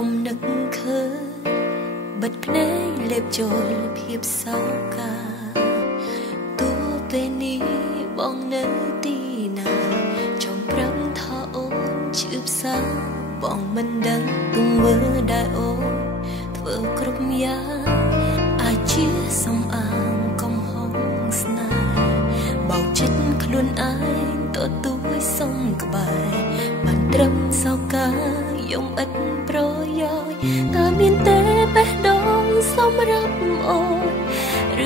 កុំនឹកឃើញបិទភ្នែកលេបចូលភាពសោកាទោះពេលនេះបងនៅទីណាចង់ប្រាប់ថាអូនឈឺផ្សាបងមិនដឹងទង្វើដែលអូនធ្វើគ្រប់យ៉ាងអាចជាសំអាងកំហុសស្នេហ៍បោកចិត្តខ្លួនឯងទទួលសុំក្បែរបានត្រឹមសោកាយំឥតប្រយោជន៍តើមានទេបេះដូងសម្រាប់អូន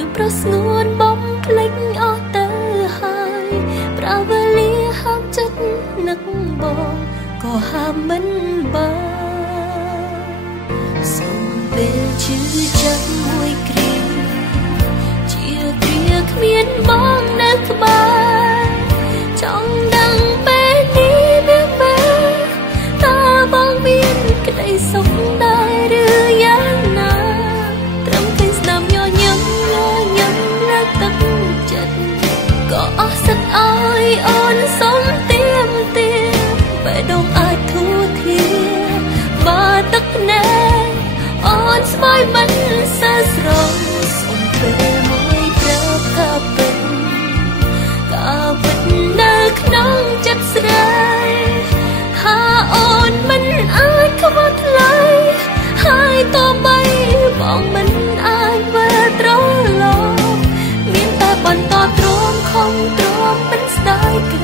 ឬប្រស្ងួនបំភ្លេចអស់ទៅហើយប្រាវេលាហាមចិត្តនឹកបងក៏ហាមមិនបានសូមពេលជឿចិត្តមួយគ្រាជាគ្រាគ្មានបងនៅក្បែរចង់ដឹងពេលនេះវាមែនតើបងមានក្តីសុខដែរឬយ៉ាងណាត្រឹមតែស្ដាប់ញញឹមលើកទឹកចិត្តក៏អស់សិតអើយអូនសុំទៀមបេះដូងអាចធូរធាបើទឹកភ្នែកអូនស្បើយមិនសើស្រងសុំពេលមួយប្រាប់ក៏ពិតនៅក្នុងចិត្តស្រីថាអូនមិនអាចខ្វល់ថ្លៃហើយតបីបងមិនអាចវិលត្រឡប់មានតែបន្តទ្រាំខំទ្រាំមិនស្ដាយក្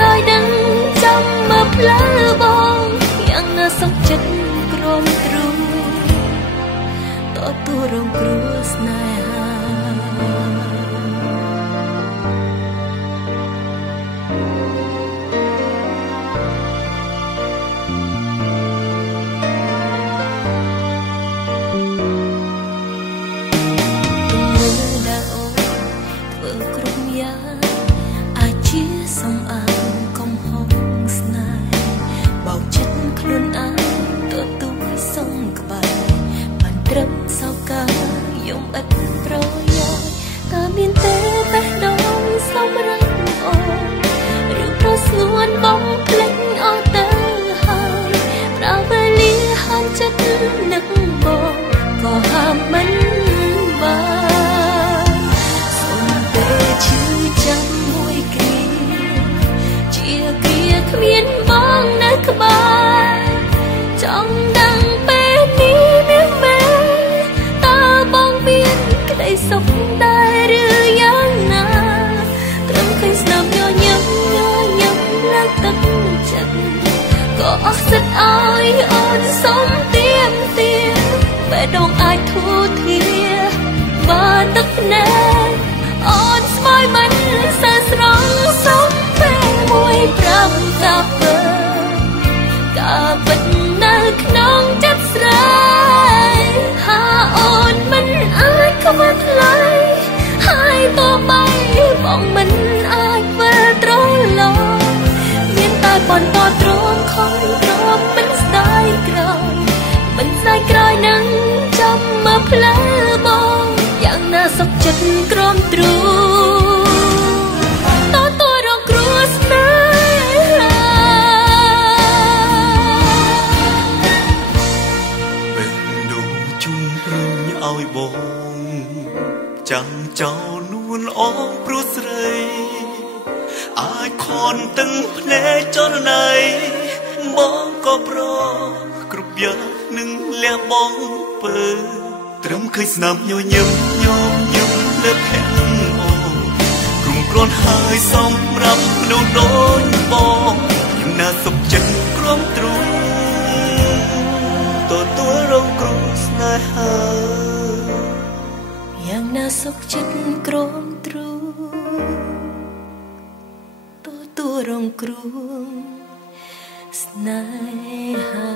រោយនឹងចាំមើលផ្លូវបងយ៉ាងណាសុខចិត្តព្រមទ្រូងទទួលរងគ្រោះស្នេហាយំឥតប្រយោជន៍តើមានទេបេះដូងសម្រាប់អូនឬប្រស្ងួនបងភ្លេចអស់ទៅហើយប្រាវេលាហាមចិត្តនឹកបងក៏ហាមមិនបានសូមពេលឈឺចាំមួយគ្រាជាគ្រាគ្មានបងនៅក្បែរចង់ដឹងពេលនេះមានមែនសុខដែរឬយ៉ាងណាត្រឹមឃើញស្នាមញញឹមលើកទឹកចិត្តក៏អស់សិតអើយអូនសុំទៀមបេះដូងអាចធូរធាបើទឹកភ្នែកអូនស្បើយមិនសើស្រង់សុំពេលមួយប្រាប់ក៏ពិតនៅក្នុងចិត្តស្រីថាអូនមិនអាចខ្វល់ថ្លៃហើយតបីបងមិនអាចវិលត្រឡប់មានតែបន្តទ្រាំខំទ្រាំមិនស្ដាយក្រោយនឹងចាំមើលផ្លូវបងយ៉ាងណាសុខចិត្តក្រំទ្រូងទទួលរងគ្រោះស្នេហាបេះដូងជុំរុញឲ្យបងចាំចោលនួនអងព្រោះស្រីអាចខនទឹកភ្នែកចរណៃបងក៏ប្រគ្រប់យ៉ាងនឹងលះបងពើត្រឹមឃើញស្នាមញញឹមលើកែអូក្រុមគ្រាន់ហើយសម្រាប់មនុស្សដូចបងយ៉ាងណាសុខចិត្តក្រំទ្រូងទទួលរងគ្រោះស្នេហាយ៉ាងណាសុខចិត្តក្រំទ្រូងទទួលរងគ្រោះស្នេហា